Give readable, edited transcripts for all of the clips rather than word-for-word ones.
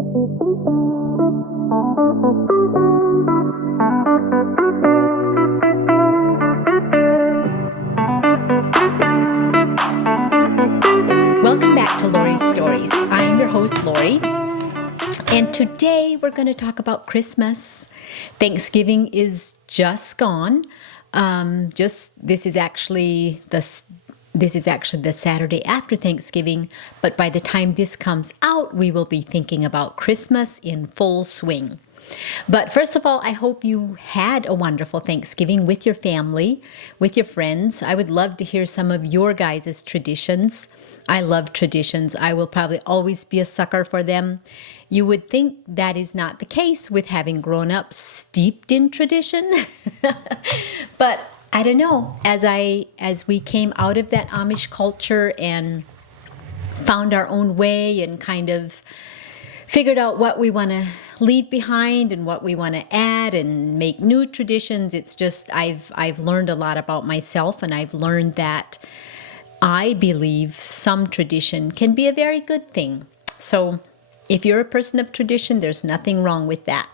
Welcome back to Lori's Stories. I'm your host, Lori, and today we're going to talk about Christmas. Thanksgiving is just gone. This is actually the Saturday after Thanksgiving, but by the time this comes out, we will be thinking about Christmas in full swing. But first of all, I hope you had a wonderful Thanksgiving with your family, with your friends. I would love to hear some of your guys' traditions. I love traditions. I will probably always be a sucker for them. You would think that is not the case with having grown up steeped in tradition. But I don't know, as we came out of that Amish culture and found our own way and kind of figured out what we want to leave behind and what we want to add and make new traditions. It's just I've learned a lot about myself, and I've learned that I believe some tradition can be a very good thing. So if you're a person of tradition, there's nothing wrong with that.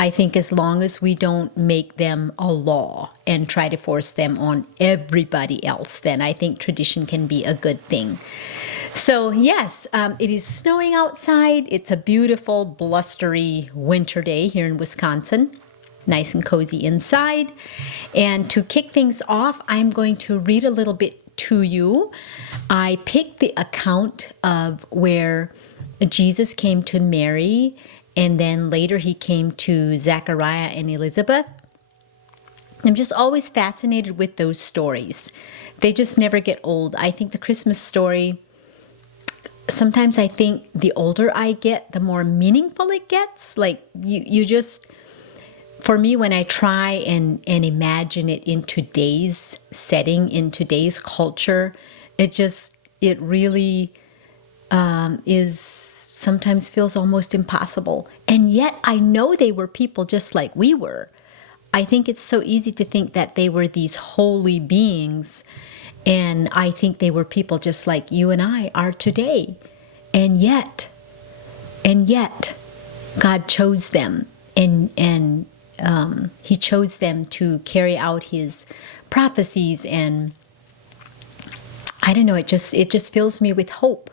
I think as long as we don't make them a law and try to force them on everybody else, then I think tradition can be a good thing. So yes, it is snowing outside. It's a beautiful, blustery winter day here in Wisconsin. Nice and cozy inside. And to kick things off, I'm going to read a little bit to you. I picked the account of where Jesus came to Mary, and then later he came to Zachariah and Elizabeth. I'm just always fascinated with those stories. They just never get old. I think the Christmas story, sometimes I think the older I get, the more meaningful it gets. Like you just, for me, when I try and imagine it in today's setting, in today's culture, it really sometimes feels almost impossible. And yet I know they were people just like we were. I think it's so easy to think that they were these holy beings, and I think they were people just like you and I are today. And yet, God chose them, and He chose them to carry out His prophecies, and I don't know, it just fills me with hope.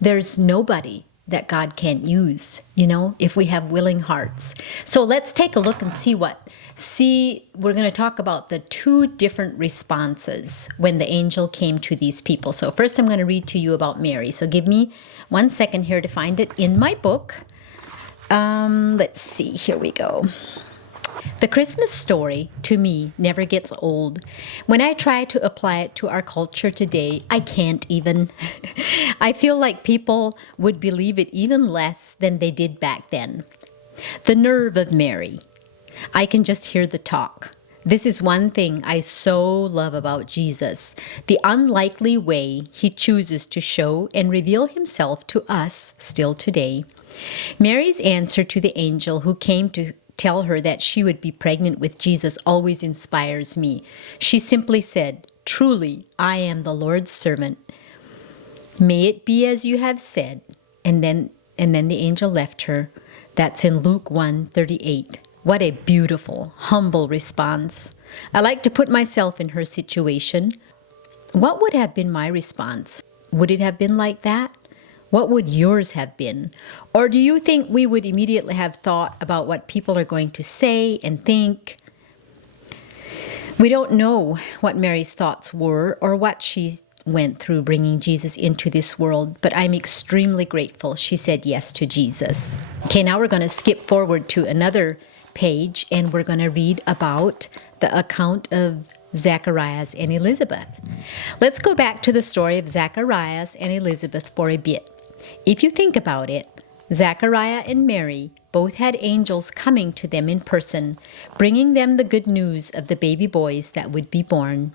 There's nobody that God can't use, if we have willing hearts. So let's take a look and we're going to talk about the two different responses when the angel came to these people. So first I'm going to read to you about Mary. So give me 1 second here to find it in my book. Let's see, here we go. The Christmas story, to me, never gets old. When I try to apply it to our culture today, I can't even. I feel like people would believe it even less than they did back then. The nerve of Mary. I can just hear the talk. This is one thing I so love about Jesus, the unlikely way He chooses to show and reveal Himself to us still today. Mary's answer to the angel who came to tell her that she would be pregnant with Jesus always inspires me. She simply said, "Truly, I am the Lord's servant. May it be as you have said." And then the angel left her. That's in Luke 1:38. What a beautiful, humble response. I like to put myself in her situation. What would have been my response? Would it have been like that? What would yours have been? Or do you think we would immediately have thought about what people are going to say and think? We don't know what Mary's thoughts were or what she went through bringing Jesus into this world, but I'm extremely grateful she said yes to Jesus. Okay, now we're going to skip forward to another page, and we're going to read about the account of Zacharias and Elizabeth. Let's go back to the story of Zacharias and Elizabeth for a bit. If you think about it, Zachariah and Mary both had angels coming to them in person, bringing them the good news of the baby boys that would be born.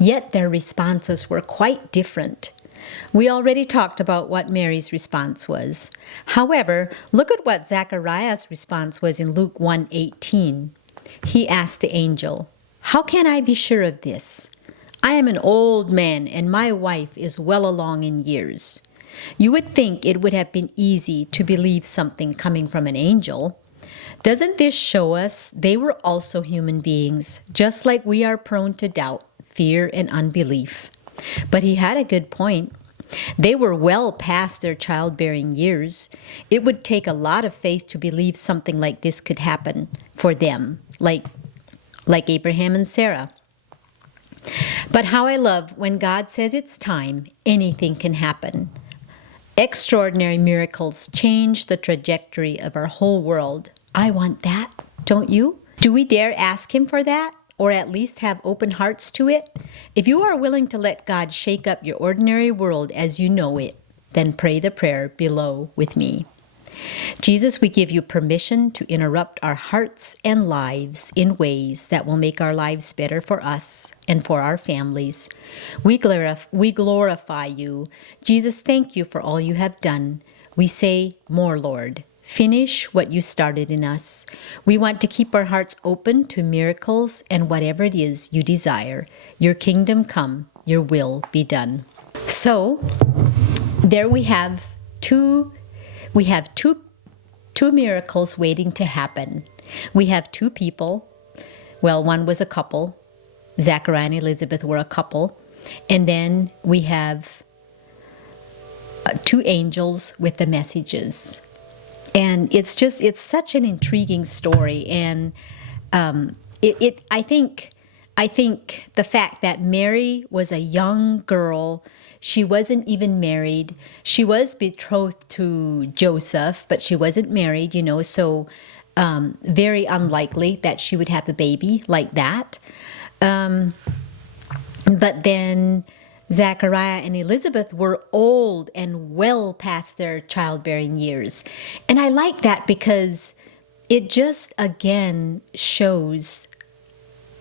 Yet their responses were quite different. We already talked about what Mary's response was. However, look at what Zacharias' response was in Luke 1:18. He asked the angel, "How can I be sure of this? I am an old man, and my wife is well along in years." You would think it would have been easy to believe something coming from an angel. Doesn't this show us they were also human beings, just like we are prone to doubt, fear, and unbelief? But he had a good point. They were well past their childbearing years. It would take a lot of faith to believe something like this could happen for them, like Abraham and Sarah. But how I love when God says it's time, anything can happen. Extraordinary miracles change the trajectory of our whole world. I want that, don't you? Do we dare ask Him for that? Or at least have open hearts to it? If you are willing to let God shake up your ordinary world as you know it, then pray the prayer below with me. Jesus, we give you permission to interrupt our hearts and lives in ways that will make our lives better for us and for our families. We glorify you. Jesus, thank you for all you have done. We say, more, Lord. Finish what you started in us. We want to keep our hearts open to miracles and whatever it is you desire. Your kingdom come, your will be done. So, there we have two miracles waiting to happen. We have two people. Well, one was a couple. Zachariah and Elizabeth were a couple. And then we have two angels with the messages. And it's such an intriguing story. And I think the fact that Mary was a young girl, she wasn't even married. She was betrothed to Joseph, but she wasn't married, so very unlikely that she would have a baby like that. But then Zachariah and Elizabeth were old and well past their childbearing years. And I like that because it just, again, shows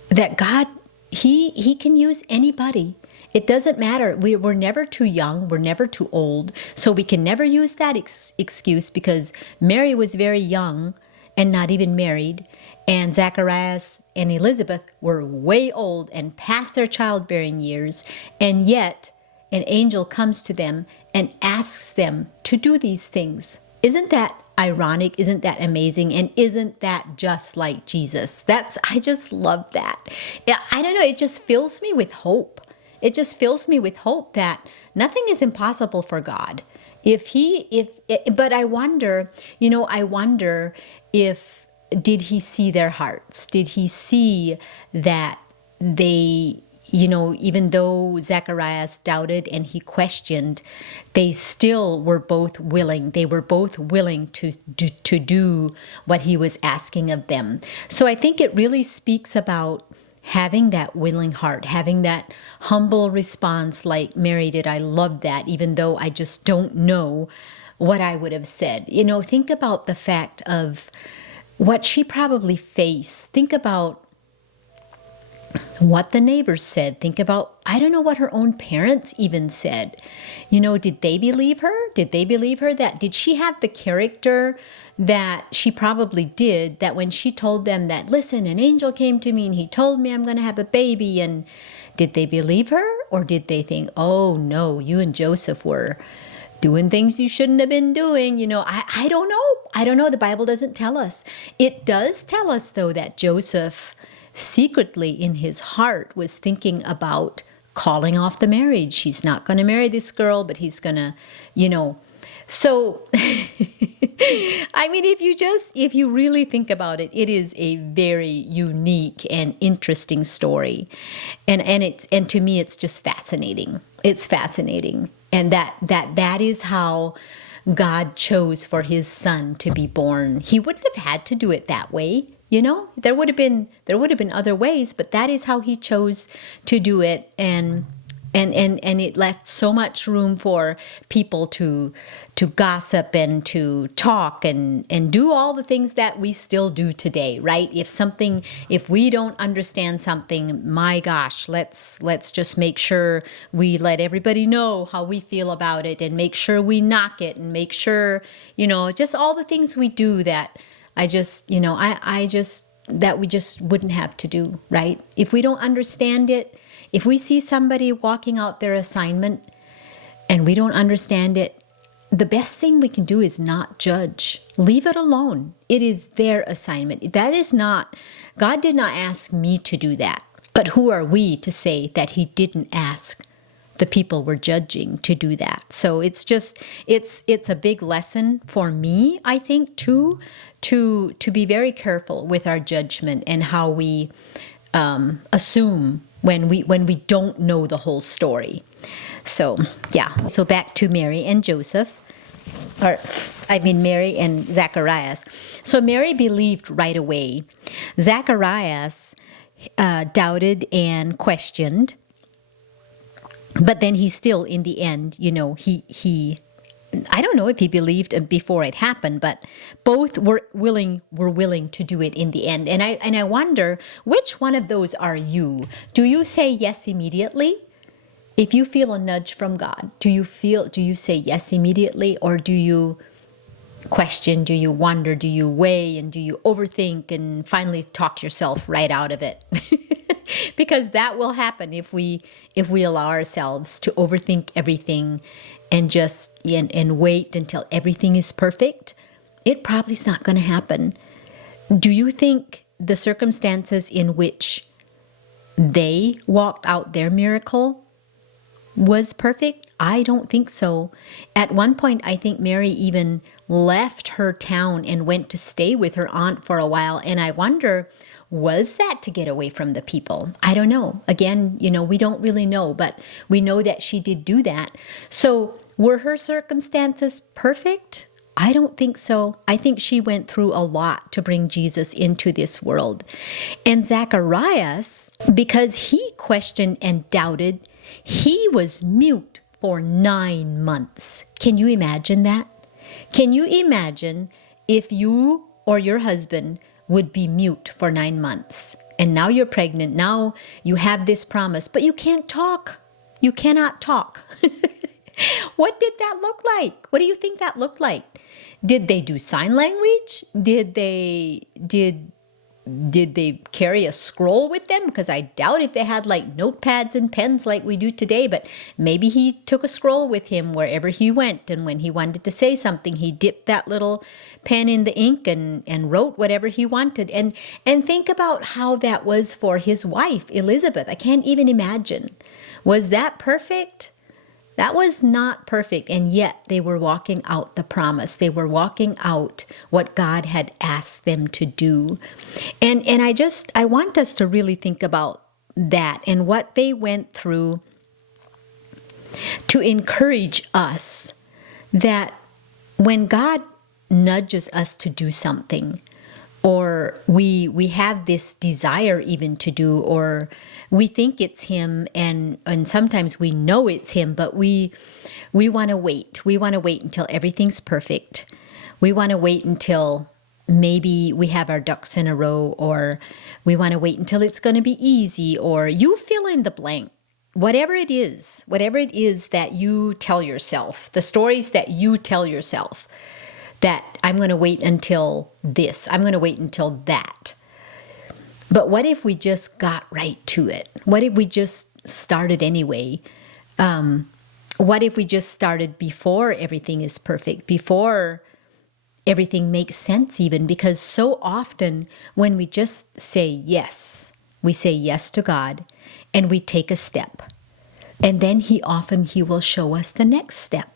that God, He can use anybody. It doesn't matter. We're never too young. We're never too old. So we can never use that excuse because Mary was very young and not even married. And Zacharias and Elizabeth were way old and past their childbearing years. And yet an angel comes to them and asks them to do these things. Isn't that ironic? Isn't that amazing? And isn't that just like Jesus? I just love that. I don't know. It just fills me with hope. It just fills me with hope that nothing is impossible for God. But I wonder if, did He see their hearts? Did He see that they, even though Zacharias doubted and he questioned, they still were both willing. They were both willing to do what He was asking of them. So I think it really speaks about having that willing heart, having that humble response like Mary did. I love that, even though I just don't know what I would have said. Think about the fact of what she probably faced. Think about what the neighbors said. Think about, I don't know what her own parents even said. Did they believe her? Did they believe her? Did she have the character that she probably did, that when she told them that, listen, an angel came to me and he told me I'm going to have a baby, and did they believe her? Or did they think, oh no, you and Joseph were doing things you shouldn't have been doing? I don't know. I don't know. The Bible doesn't tell us. It does tell us, though, that Joseph secretly in his heart was thinking about calling off the marriage. He's not going to marry this girl, but he's going to, So, I mean, if you really think about it, it is a very unique and interesting story. And to me, it's just fascinating. It's fascinating. And that is how God chose for His Son to be born. He wouldn't have had to do it that way. There would have been other ways, but that is how He chose to do it. And it left so much room for people to gossip and to talk and do all the things that we still do today, right? If we don't understand something, my gosh, let's just make sure we let everybody know how we feel about it, and make sure we knock it, and make sure, just all the things we do that that we just wouldn't have to do, right? If we don't understand it, if we see somebody walking out their assignment and we don't understand it, the best thing we can do is not judge. Leave it alone. It is their assignment. That is not, God did not ask me to do that. But who are we to say that he didn't ask the people we're judging to do that? So it's just, it's a big lesson for me, I think, too, to be very careful with our judgment and how we assume when we don't know the whole story. So, yeah. So back to Mary and Joseph. Mary and Zacharias. So Mary believed right away. Zacharias doubted and questioned. But then he still, in the end, he I don't know if he believed before it happened, but both were willing to do it in the end. And I wonder, which one of those are you? Do you say yes immediately? If you feel a nudge from God, do you say yes immediately, or do you question, do you wonder, do you weigh, and do you overthink and finally talk yourself right out of it? Because that will happen if we allow ourselves to overthink everything and just and wait until everything is perfect. It probably is not going to happen. Do you think the circumstances in which they walked out their miracle was perfect? I don't think so. At one point, I think Mary even left her town and went to stay with her aunt for a while. And I wonder, was that to get away from the people? I don't know. Again, we don't really know, but we know that she did do that. So were her circumstances perfect? I don't think so. I think she went through a lot to bring Jesus into this world. And Zacharias, because he questioned and doubted, he was mute for 9 months. Can you imagine that? Can you imagine if you or your husband would be mute for 9 months? And now you're pregnant. Now you have this promise, but you can't talk. You cannot talk. What did that look like? What do you think that looked like? Did they do sign language? Did they carry a scroll with them? Because I doubt if they had like notepads and pens like we do today, but maybe he took a scroll with him wherever he went. And when he wanted to say something, he dipped that little pen in the ink and wrote whatever he wanted. And think about how that was for his wife, Elizabeth. I can't even imagine. Was that perfect? That was not perfect, and yet they were walking out the promise. They were walking out what God had asked them to do. And I want us to really think about that and what they went through to encourage us that when God nudges us to do something, or we have this desire even to do, or we think it's him, and sometimes we know it's him, but we want to wait. We want to wait until everything's perfect. We want to wait until maybe we have our ducks in a row, or we want to wait until it's going to be easy, or you fill in the blank. Whatever it is that you tell yourself, the stories that you tell yourself, that I'm going to wait until this, I'm going to wait until that. But what if we just got right to it? What if we just started anyway? What if we just started before everything is perfect, before everything makes sense even? Because so often when we just say yes, we say yes to God and we take a step. And then he will show us the next step.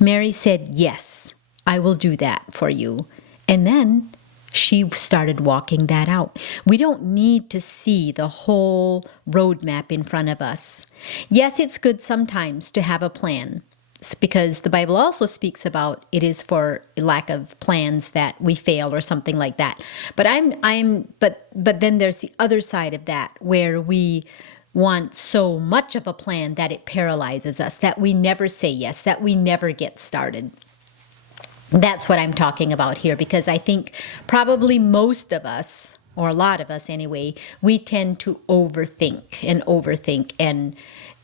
Mary said, yes, I will do that for you. And then she started walking that out. We don't need to see the whole roadmap in front of us. Yes, it's good sometimes to have a plan. It's because the Bible also speaks about it is for lack of plans that we fail or something like that. But but then there's the other side of that where we want so much of a plan that it paralyzes us, that we never say yes, that we never get started. That's what I'm talking about here, because I think probably most of us, or a lot of us anyway, we tend to overthink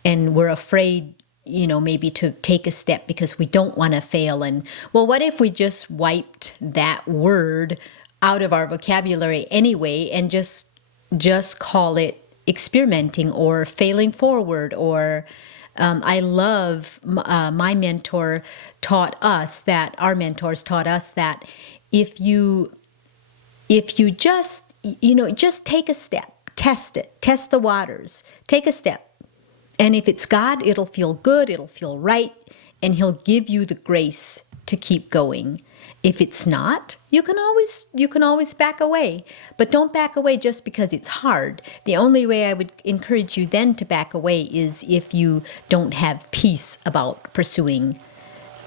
and we're afraid, maybe to take a step because we don't want to fail. And well, what if we just wiped that word out of our vocabulary anyway and just call it experimenting or failing forward or I love my mentor taught us that our mentors taught us that if you just just take a step, test it, test the waters, take a step. And if it's God, it'll feel good, it'll feel right, and he'll give you the grace to keep going. If it's not, you can always back away. But don't back away just because it's hard. The only way I would encourage you then to back away is if you don't have peace about pursuing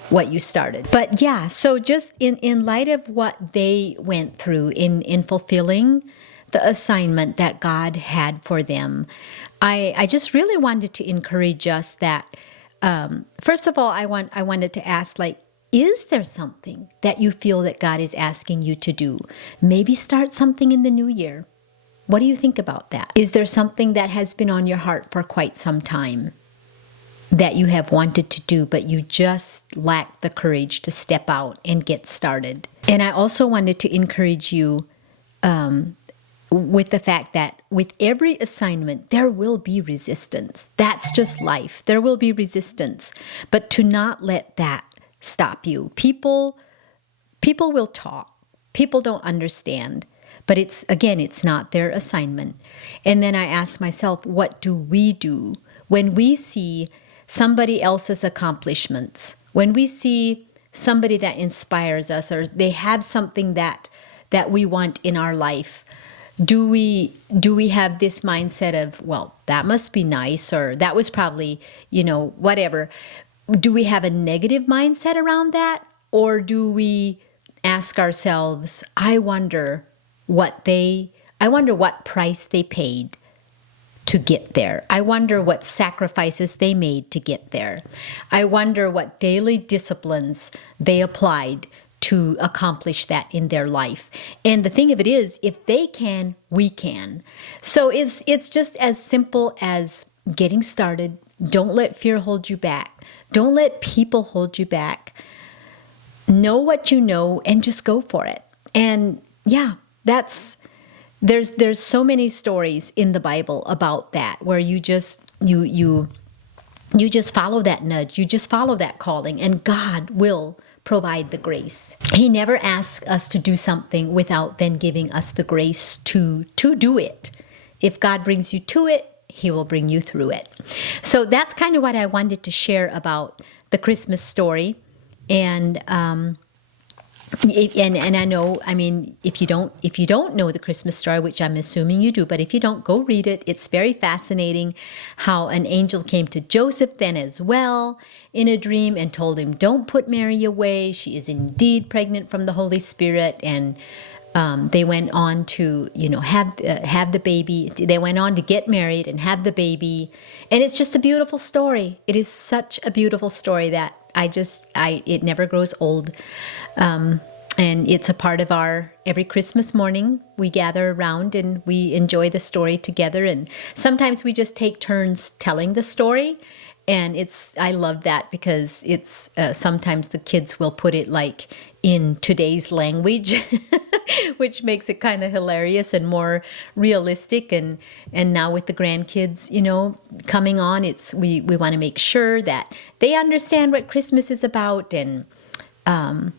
what you started. But yeah, so just in light of what they went through in fulfilling the assignment that God had for them, I just really wanted to encourage us that, first of all, I wanted to ask, like, is there something that you feel that God is asking you to do? Maybe start something in the new year. What do you think about that? Is there something that has been on your heart for quite some time that you have wanted to do, but you just lack the courage to step out and get started? And I also wanted to encourage you with the fact that with every assignment, there will be resistance. That's just life. There will be resistance. But to not let that stop you. People will talk. People don't understand. But it's not their assignment. And then I ask myself, what do we do when we see somebody else's accomplishments? When we see somebody that inspires us, or they have something that we want in our life, do we have this mindset of, well, that must be nice, or that was probably, whatever. Do we have a negative mindset around that? Or do we ask ourselves, I wonder what price they paid to get there. I wonder what sacrifices they made to get there. I wonder what daily disciplines they applied to accomplish that in their life. And the thing of it is, if they can, we can. So it's just as simple as getting started. Don't let fear hold you back. Don't let people hold you back. Know what you know and just go for it. And yeah, there's so many stories in the Bible about that, where you just follow that nudge, you just follow that calling, and God will provide the grace. He never asks us to do something without then giving us the grace to do it. If God brings you to it, he will bring you through it. So that's kind of what I wanted to share about the Christmas story. And and I know, I mean, if you don't know the Christmas story, which I'm assuming you do, but if you don't, go read it. It's very fascinating how an angel came to Joseph then as well in a dream and told him, don't put Mary away. She is indeed pregnant from the Holy Spirit. And they went on to, have the baby. They went on to get married and have the baby. And it's just a beautiful story. It is such a beautiful story that it never grows old. And it's a part of our every Christmas morning. We gather around and we enjoy the story together. And sometimes we just take turns telling the story. And I love that because it's sometimes the kids will put it like in today's language, which makes it kind of hilarious and more realistic. And now with the grandkids, coming on, we want to make sure that they understand what Christmas is about. And I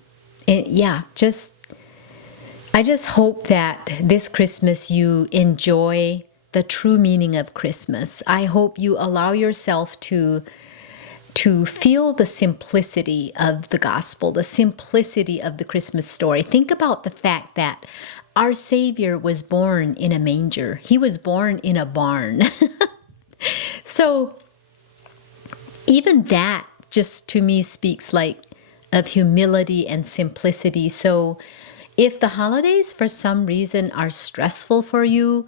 just hope that this Christmas you enjoy the true meaning of Christmas. I hope you allow yourself to feel the simplicity of the gospel, the simplicity of the Christmas story. Think about the fact that our Savior was born in a manger. He was born in a barn. So even that just to me speaks like of humility and simplicity. So if the holidays for some reason are stressful for you,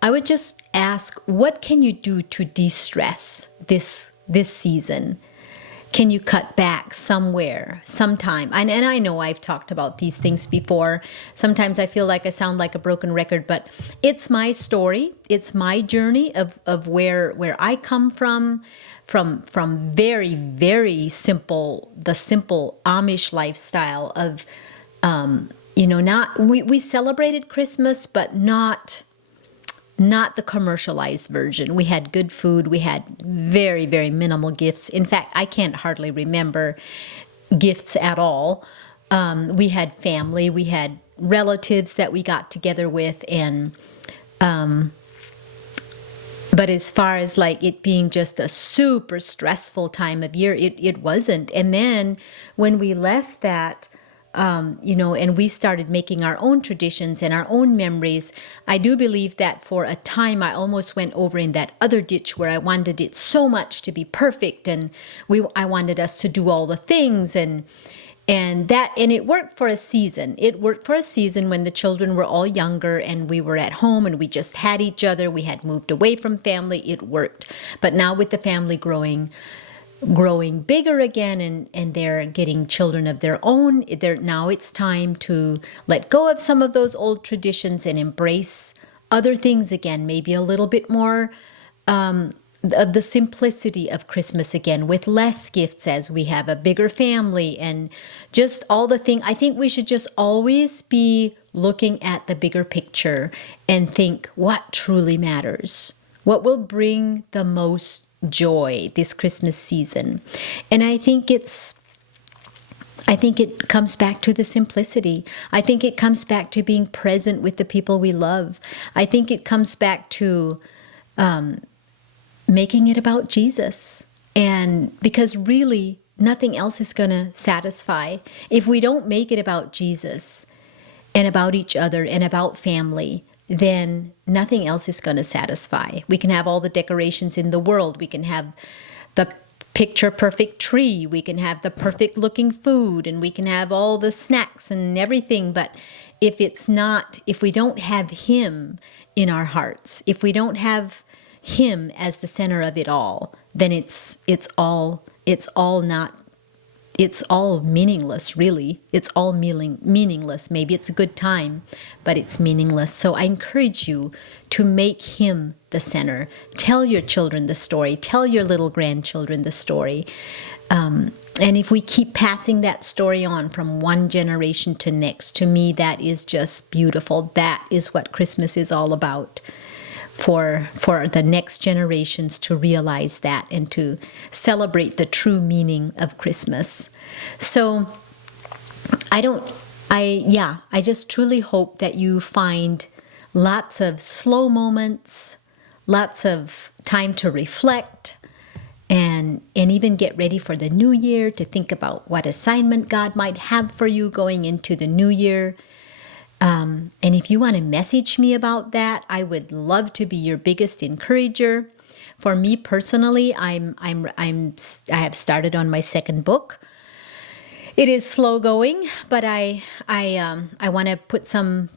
I would just ask, what can you do to de-stress this season? Can you cut back somewhere, sometime? And I know I've talked about these things before. Sometimes I feel like I sound like a broken record, but it's my story. It's my journey of where I come from very, very simple, the simple Amish lifestyle of, we celebrated Christmas, but not not the commercialized version. We had good food. We had very, very minimal gifts. In fact, I can't hardly remember gifts at all. We had family. We had relatives that we got together with, and but as far as like it being just a super stressful time of year, it wasn't. And then when we left that, and we started making our own traditions and our own memories, I do believe that for a time I almost went over in that other ditch where I wanted it so much to be perfect, and I wanted us to do all the things, and it worked for a season. It worked for a season when the children were all younger and we were at home and we just had each other. We had moved away from family. It worked. But now with the family growing bigger again, and they're getting children of their own, now it's time to let go of some of those old traditions and embrace other things again, maybe a little bit more of the simplicity of Christmas again, with less gifts as we have a bigger family, and just all the thing. I think we should just always be looking at the bigger picture and think what truly matters, what will bring the most joy this Christmas season. And I think it comes back to the simplicity. I think it comes back to being present with the people we love. I think it comes back to making it about Jesus. And because really nothing else is going to satisfy. If we don't make it about Jesus and about each other and about family, then nothing else is going to satisfy. We can have all the decorations in the world. We can have the picture perfect tree. We can have the perfect looking food, and we can have all the snacks and everything. But if we don't have Him in our hearts, if we don't have Him as the center of it all, then it's all meaningless, really. It's all meaningless. Maybe it's a good time, but it's meaningless. So I encourage you to make Him the center. Tell your children the story. Tell your little grandchildren the story. And if we keep passing that story on from one generation to next, to me, that is just beautiful. That is what Christmas is all about. For the next generations to realize that and to celebrate the true meaning of Christmas. So I just truly hope that you find lots of slow moments, lots of time to reflect, and even get ready for the new year, to think about what assignment God might have for you going into the new year. And if you want to message me about that, I would love to be your biggest encourager. For me personally, I have started on my second book. It is slow going, but I want to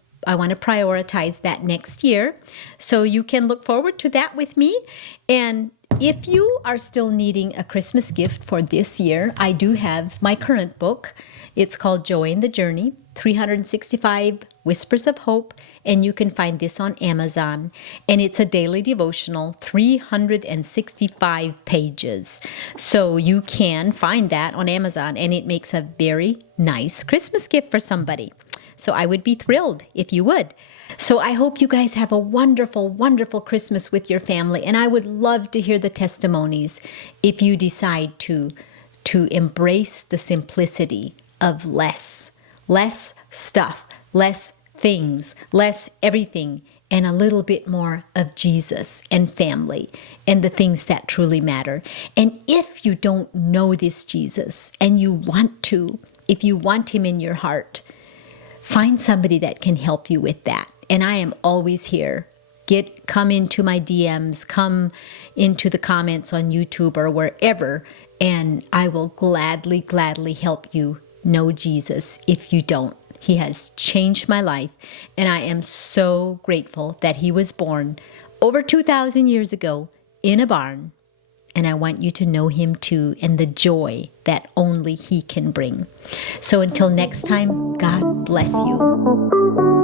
prioritize that next year. So you can look forward to that with me. And if you are still needing a Christmas gift for this year, I do have my current book. It's called Joy in the Journey, 365 Whispers of Hope, and you can find this on Amazon. And it's a daily devotional, 365 pages. So you can find that on Amazon, and it makes a very nice Christmas gift for somebody. So I would be thrilled if you would. So I hope you guys have a wonderful, wonderful Christmas with your family, and I would love to hear the testimonies if you decide to embrace the simplicity of less stuff, less things, less everything, and a little bit more of Jesus and family and the things that truly matter. And if you don't know this Jesus and you want to, if you want Him in your heart, find somebody that can help you with that. And I am always here. Come into my DMs, come into the comments on YouTube or wherever, and I will gladly help you know Jesus if you don't. He has changed my life, and I am so grateful that He was born over 2,000 years ago in a barn, and I want you to know Him too, and the joy that only He can bring. So until next time, God bless you.